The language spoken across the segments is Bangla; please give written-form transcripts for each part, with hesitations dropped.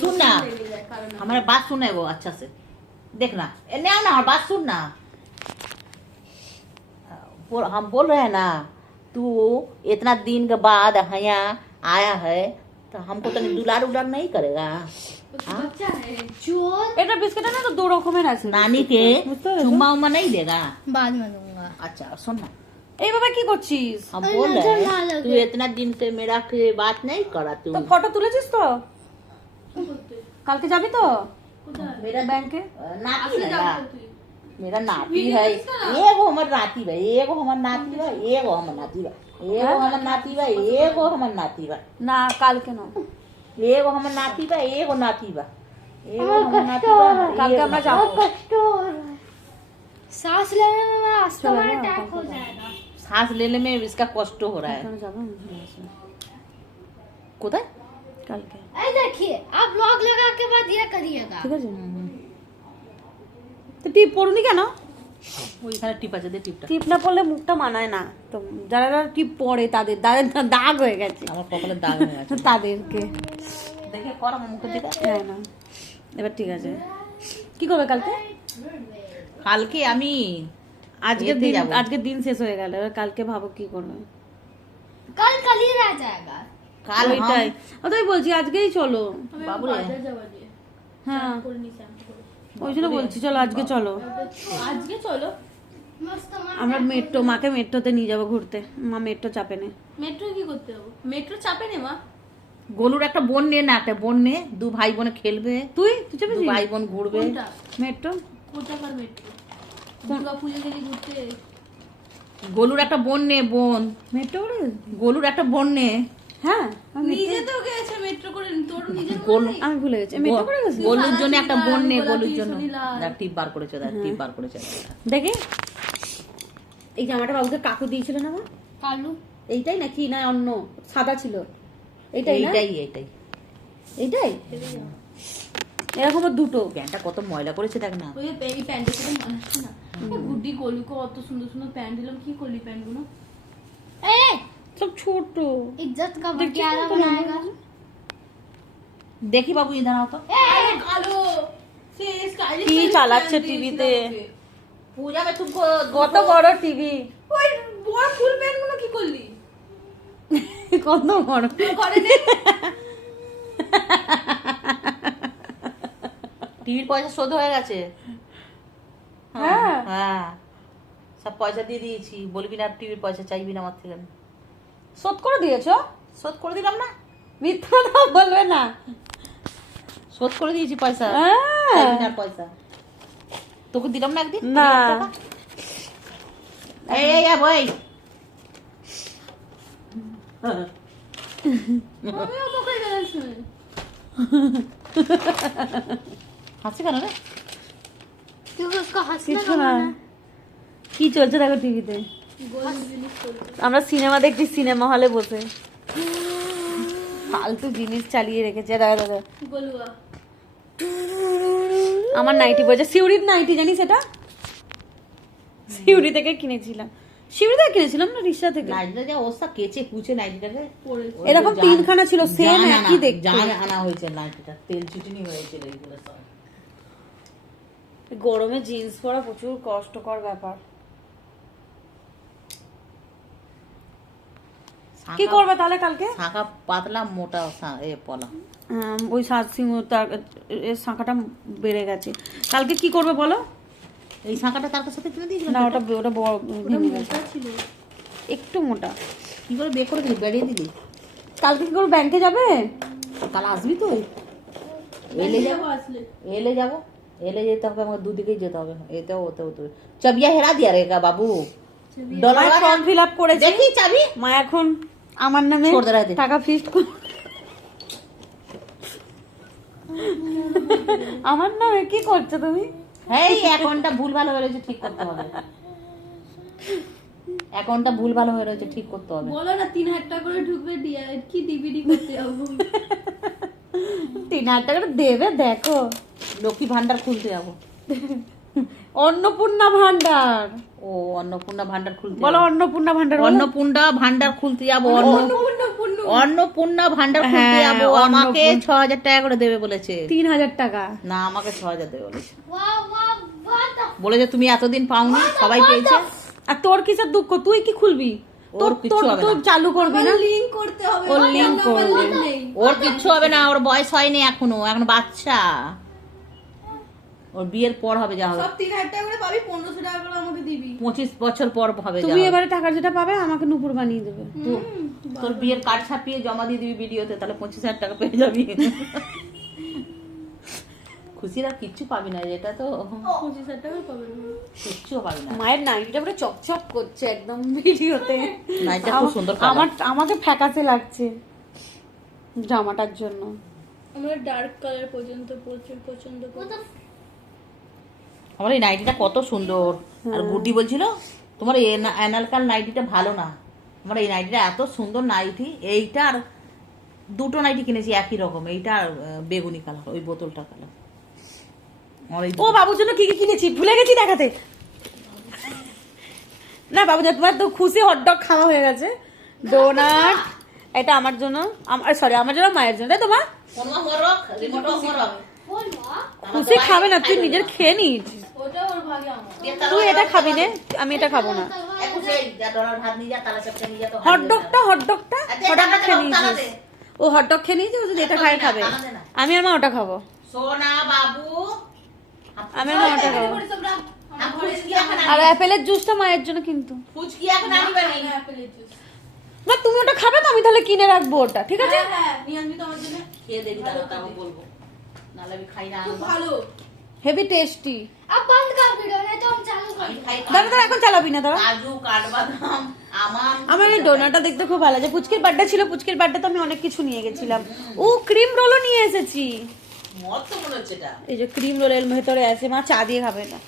सुन ना, हमारे बात सुन है वो अच्छा से देखना, नहीं आओ ना, और बात सुन ना, हम बोल रहे हैं ना, तू इतना दिन के बाद यहाँ आया है तो हमको तो दुलार उलार नहीं करेगा। এটা বিস্কিট না তো দু রকমের আছে। नानी के चुम्मा उम्मा नहीं देगा? बाद में दूंगा। अच्छा सुन ना, এই বাবা কি করছিস? हम बोल रहे हैं तू इतना दिन से मेरा के बात नहीं करा तू। তো ফটো তুলেছিস তো? কালকে যাবি তো मेरा ব্যাংকে? नाती है ना, मेरा नाती है, एगो हमर नाती बा, एगो हमर नाती बा, एगो हमर नाती बा, एगो हमर नाती बा, एगो हमर नाती बा, না কালকে না, एगो हमर नाती बा, एगो नाती बा, एगो हमर नाती बा, কালকে আমরা যাবো। सांस लेने में अस्थमा अटैक हो जाएगा। सांस लेने में इसका कष्ट हो रहा है। আমরা যাবো চলে আসবো কোথায়? কালকে, अरे देखिए आप ब्लॉग लगा के बाद ये करिएगा। ঠিক আছে? তো টিপ পরুনি কেন? ওইখানে টিপ আছে, দে টিপটা। টিপ না পরলে মুখটা মানায় না, তো যারা যারা টিপ পরে তাদের দাগ হয়ে গেছে, আমার কপালে দাগ হয়ে গেছে। তাদেরকে দেখে কর আমার মুখে দিকে। হ্যাঁ না, এবার ঠিক আছে। কি করবে কালকে? কালকে আমি আজকে এতে দিন, যাবো। আজকে দিন শেষ হয়ে গেল, এবার কালকে ভাবো কি করবে। कल कल ही रह जाएगा। কাল ওইটাই ওটাই বলছি, আজকেই চলো। বাবু রে, হ্যাঁ ওই জন্য বলছি চলো আজকে চলো। আজকে চলো, मस्त আমরা মেট্রো, মাকে মেট্রোতে নিয়ে যাবো ঘুরতে, মা মেট্রো চাপে নে। মেট্রো কি করতে যাবো? মেট্রো চাপে নে মা। গোলুর একটা বোন নে না, একটা বোন নে, দু ভাই বোনে খেলবে, তুই তুই দু চাপেছিস ভাই বোন ঘুরবে। কোনটা? মেট্রো? কোথাকার মেট্রো? দুর্গা পুজো গেলি ঘুরতে? গোলুর একটা বোন নে, বোন, মেট্রো করে? গোলুর একটা বোন নে। হ্যাঁ আমি নিজে তো গেছে মেট্রো করে, তোর নিজের গোলু আমি ভুলে গেছি, মেট্রো করে গেছি। গোলুর জন্য একটা বোন নে, গোলাপি, গোলুর জন্য সোনিলাল। দেখ টিপ বার করেছে, দেখ টিপ বার করেছে। দেখি এই জামাটা বাবুকে কাকু দিয়েছিল না মা? कालू এইটাই নাকি না অন্য সাদা ছিল? এইটাই না? এইটাই এইটাই এইটাই এরকম দুটো। প্যান্টটা কত ময়লা করেছে দেখ না। ওই এই প্যান্টের সাথে মানাচ্ছে না। গুড্ডি গোলুকে অত সুন্দর সুন্দর প্যান্ট দিলাম, কি করলি প্যান্ট গুলো? ए সব ছোট। इज्जत का देखिए बटियारा तो बनाएगा। দেখি বাবু ইধার আও তো। আরে কালো ফেস কালি কি চালাচ্ছে টিভিতে? পূজা মে তুমকো কত বড় টিভি, ওই বড় ফুল প্যান্ট গুলো কি করলি? কত বড়। করে নে। টিভির পয়সা শোধ হয়ে গেছে। হ্যাঁ হ্যাঁ সব পয়সা দিয়ে দিয়েছি, বলবি না টিভির পয়সা চাইবি না আমার থেকে। শোধ করে দিয়েছো? শোধ করে দিলাম না, মিথ্যা না বলবে না। শোধ করে দিয়েছি পয়সা, হ্যাঁ। চাইবি না আর পয়সা। তোকে দিলাম না একদিন না। 1000 টাকা। এই ভাই আমিও তোকে গেলাম। হাসি কেন রে? क्योंकि उसका हंसने কিছু का না, मन है। কি চলছে দেখো টিভিতে। আমরা সিনেমা দেখছি সিনেমা হলে বসে, ফালতু জিনিস চালিয়ে রেখেছে। দাদা দাদা গোলুয়া আমার নাইটি বলছে, সিউড়ির নাইটি জানিস এটা? সিউড়ি থেকে কিনেছিলাম, সিউড়ি থেকে কিনেছিলাম না রিক্সা থেকে। নাইটিটা যা অবস্থা, কেচে কুচে নাইটিটাকে পড়েছে। এরকম তিনখানা ছিল, সেম একই দেখতে। জান আনা হয়েছে নাইটিটা, তেল চিটনি হয়েছিল এইগুলো সব। গরমে জিন্স পরা প্রচুর কষ্টকর ব্যাপার। কি করবে তাহলে কালকে? শাঁখা পাতলা মোটা এ পলা। ওই এর শাঁখাটা বেড়ে গেছে। কালকে কি করবে বলো? এই শাঁখাটা তার সাথে কিনে দিয়েছিল না ওটা ওটা বড় ভেঙে গেছে, ছিল একটু মোটা। কি করে বের করে দিলি, বেরিয়ে দিলি? কালকে কি করবে? ব্যাংকে যাবে? কাল আসবি তো? এলে যাবো, আসলে এলে যাবো, এলে যেতে হবে আমাকে, দুদিকেই যেতে হবে, এতেও ওতে ওতে। চাবিয়া হেরা দিয়া রেগা বাবু, ডলার ফর্ম ফিল আপ করেছে, দেখি চাবি। মা এখন আমার নামে छोड़ दे रहा है। টাকা ফিক্সড কর, আমার নামে কি করছো তুমি? এই অ্যাকাউন্টটা ভুল ভালো হয়ে রয়েছে, ঠিক করতে হবে। অ্যাকাউন্টটা ভুল ভালো হয়ে রয়েছে, ঠিক করতে হবে। বলো না 3000 টাকা করে ঢুকবে, কি ডিভিডি করতে যাবো? 3000 টাকা দেবে দেখো, লক্ষ্মী ভান্ডার খুলতে যাবো। অন্নপূর্ণা ভান্ডার। ও অন্নপূর্ণা ভান্ডার খুলতে বলো যাবো। অন্নপূর্ণা ভান্ডার বলো। অন্নপূর্ণা ভান্ডার খুলতে যাবো। অন্নপূর্ণা অন্নপূর্ণা ভান্ডার খুলতে হ্যাঁ, যাবো, আমাকে অন্নপূর্ণা। 6000 টাকা করে দেবে বলেছে। 3000 টাকা। না, আমাকে 6000 দেবে বলেছে। Wow, wow, what the? বলেছে তুমি এতদিন পাওনি, সবাই পেয়েছে। আর তোর কিসের দুঃখ, তুই কি খুলবি? ওর কিচ্ছু হবে তোর না। চালু করবি না, লিংক করতে হবে, ওর লিংক করবি। নেই। ওর কিচ্ছু হবে না, ওর বয়স হয়নি এখনো, এখন বাচ্চা। ওর বিয়ের পর হবে যা হবে, সব 3000 টাকা করে পাবি, 1500 টাকা করে আমাকে দিবি। 25 বছর পর হবে যা তুমি হবে। এবারে টাকা যেটা পাবে আমাকে নুপুর বানিয়ে দেবে। তোর বিয়ের কার্ড ছাপিয়ে জমা দিয়ে দিবি ভিডিওতে, তাহলে 25000 টাকা পেয়ে যাবি। খুশির আর কিচ্ছু পাবি না, এটা তো 25000 টাকা পাবে না। কিচ্ছু পাবি না। মায়ের নাইটিটা পুরো চকচক করছে একদম ভিডিওতে। নাইটটা খুব সুন্দর কালার। আমাকে ফ্যাকাসে লাগছে জামাটার জন্য। আমরা ডার্ক কালার পর্যন্ত পছন্দ What করি। the? আমার এই নাইটিটা কত সুন্দর। আর গুড্ডি বলছিল তোমার এই অ্যানালকাল নাইটিটা ভালো না। আমার এই নাইটিটা এত সুন্দর নাইটি। এইটা আর দুটো নাইটি কিনেছি একই রকম, এইটা আর বেগুনি কালার, ওই বোতলটা কালার। আমার এই ও বাবুর জন্য কি কি কিনেছি ভুলে গেছি দেখাতে। না বাবু, তোমার তো খুশি হটডগ খাওয়া হয়ে গেছে, ডোনাট। এটা আমার জন্য, সরি আমার জন্য, মায়ের জন্য, তাই তো মা? কোনমা মরক, রিমোটও মরক। Hold on. খুশি খাবে না, তুই নিজের খেয়ে নিস। ওটা ওর ভাগে আমার। তুই এটা খাবি না, আমি এটা খাবো না। একটু সেই যা ডলার ভাত নিয়ে যা, তালা চাপটা নিয়ে যা তো। হটডগটা হটডগটা আচ্ছা, হটডগ টাকা খেয়ে দে, টাকা নিয়েছিস? দে। ও হটডগ খেয়ে নিয়েছিস, ও যদি এটা খায় খাবে। টাকা দে না। আমি আর মা ওটা খাবো, সোনা বাবু, আমি আর মা ওটা খাবো। আর ফুচকি এখন আর অ্যাপেলের জুসটা মায়ের জন্য কিন্তু। ফুচকি এখন আনবে না। অ্যাপেলের জুস। না তুমি ওটা খাবে তো, আমি তাহলে কিনে রাখবো ওটা, ঠিক আছে? হ্যাঁ, নিয়ে আনবি তো আমার জন্য। খেয়ে দেখি দাঁড়াও, তারপর বলবো। নাহলে আমি খাই না। খুব ভালো। Heavy tasty. अब बंद कर वीडियो नहीं तो हम चालू আমি कर খাই দাঁড়া দাঁড়া, এখন চালাবি না, দাঁড়া। কাজু, কাঠবাদাম, আমান। আমার এই ডোনাটা দেখতে খুব ভালো লাগে। পুচকির বার্থডে ছিল, পুচকির বার্থডে তো আমি অনেক কিছু নিয়ে গেছিলাম। ও ক্রিম রোলও নিয়ে এসেছি। মত তো মনে হচ্ছে এটা। এই যে ক্রিম রোলের ভেতরে আছে, মা চা দিয়ে খাবে না।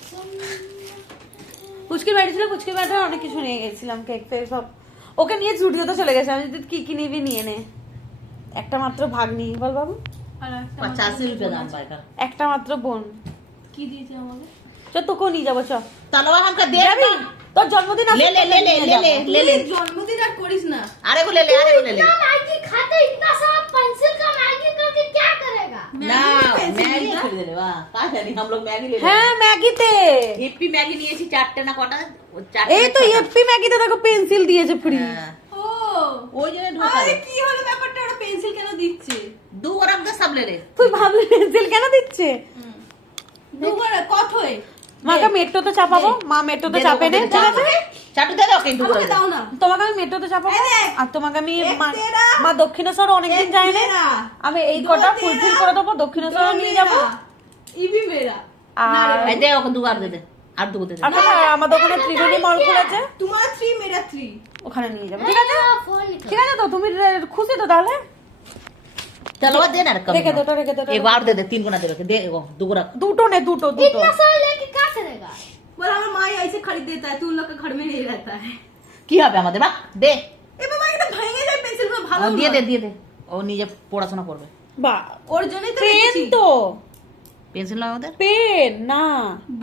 পুচকির বাড়ি ছিল, পুচকির বাড়িতে অনেক কিছু নিয়ে গেছিলাম, কেক ফেক সব। ওকে নিয়ে জুডিওতে চলে গেছে। আমি যদি কি কি নিবি নিয়ে নে, একটা মাত্র ভাগ নিই, বল বাবু। আর একটা 85 রুপে দাম পাইকা। একটা মাত্র বোন। কি দিয়েছে আমাকে? চ তোকেও নিয়ে যাবো, চ। তালবা हमका दे যাবি? তোর জন্মদিন আছে, ले ले ले ले ले ले ले ले। জন্মদিন আর করিস না। अरे को ले ले, अरे को ले ले। इतना मैगी खाते इतना सारा पेंसिल का मैगी करके क्या करेगा? ना मैगी खरीद ले वाह। का जानी हम लोग मैगी ले ले। হ্যাঁ ম্যাগিতে। হিপ্পি ম্যাগি নিয়েছি চারটে না কটা? ও চারটে। এই তো এপি ম্যাগিতে দেখো পেন্সিল দিয়েছে ফ্রি। হ্যাঁ। ও, ওই জন্য ঢোকা আরে কি হলো ব্যাপারটা, ওরা পেন্সিল কেন দিচ্ছে? দু গরম দে সব ले रे। তুই ভাবলি পেন্সিল কেন দিচ্ছে? দুবার কঠোই। মাকে মেট্রোতে চাপাবো, মা মেট্রোতে চাপে নে, ঠিক আছে? চাটু দে দাও কিন্তু করে আমাকে দে। দাও না। তোমাকে আমি মেট্রোতে চাপাবো, এই দেখ। আর তোমাকে আমি মা- তেরা। মা দক্ষিণেশ্বর অনেকদিন এক যাই না, তেরা। আমি এই কটা দো ফুলফিল তেরা। করে দেবো, দক্ষিণেশ্বর নিয়ে যাবো। ইবি মেরা। আর এই দে ওকে দুবার দে দে। আর দু দে দে। আর কোথায়? আমাদের ওখানে ত্রিবেণী মল খুলেছে, তোমার 3 মেরা 3। ওখানে নিয়ে যাবো, ঠিক আছে? फोन निकाल। ঠিক আছে তো, তুমি খুশি তো তাহলে? चलो दे ना कम। রেখে দে, ওটা রেখে দে, ওটা एक बार दे दे, तीन गुना दे के दे वो दो गुना। দুটো নে, দুটো দুটো। इतना सारा लेके क्या करेगा? बोला हमारा माँ ऐसे खरीद देता है, तू उन लोग का घर में नहीं रहता है। কি হবে আমাদের মা? দে। এ বাবা এটা ভেঙে যায় পেন্সিল গুলো, ভালো দিয়ে নয়। দে দিয়ে দে। ও নিজে পড়াশোনা করবে। বা ওর জন্যই তো পেন রেখেছি। তো, পেন্সিল না আমাদের। পেন না।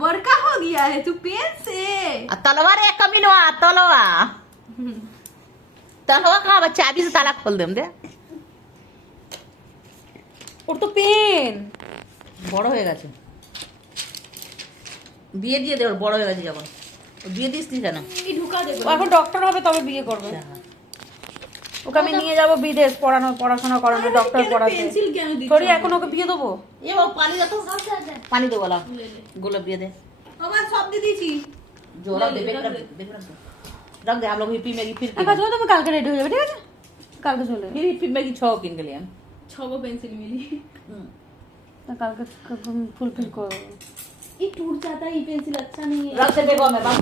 बड़का हो गया है तू पेन से। আর তলোয়ার এক কমিলো তলোয়ার। তলোয়ার का चाबी से ताला खोल देम दे। ওর তো পেন। বড় হয়ে গেছে। বিয়ে দিয়ে দে, ওর বড় হয়ে গেছে যখন। ও বিয়ে দিস তুই কেন? কি ঢুকা দেবো? ও এখন ডক্টর হবে তবে বিয়ে করবে। ওকে আমি নিয়ে যাবো বিদেশ পড়াশোনা করানো, ডক্টর পড়াতে। পেন্সিল কেন দিচ্ছ? সরি এখন ওকে বিয়ে দেবো। ये वो पानी दे तो। सबसे ज्यादा पानी दो वाला। गुलाब दिए दे। বাবা সব দিয়ে দিয়েছি। जो रख दे, रख दे, रख दे। हम लोग हिप्पी मैगी फिर এক কাজ করো, তুমি কালকে রেডি হয়ে যাবে, ঠিক আছে? কালকে চলে फिर हिप्पी मैगी 6 किन के लिए हम। 6 पेंसिल मिली। কালকে ফুলফিল করবো। ये टूट जाता है, ये पेंसिल अच्छा नहीं है। रख दे बेगम में।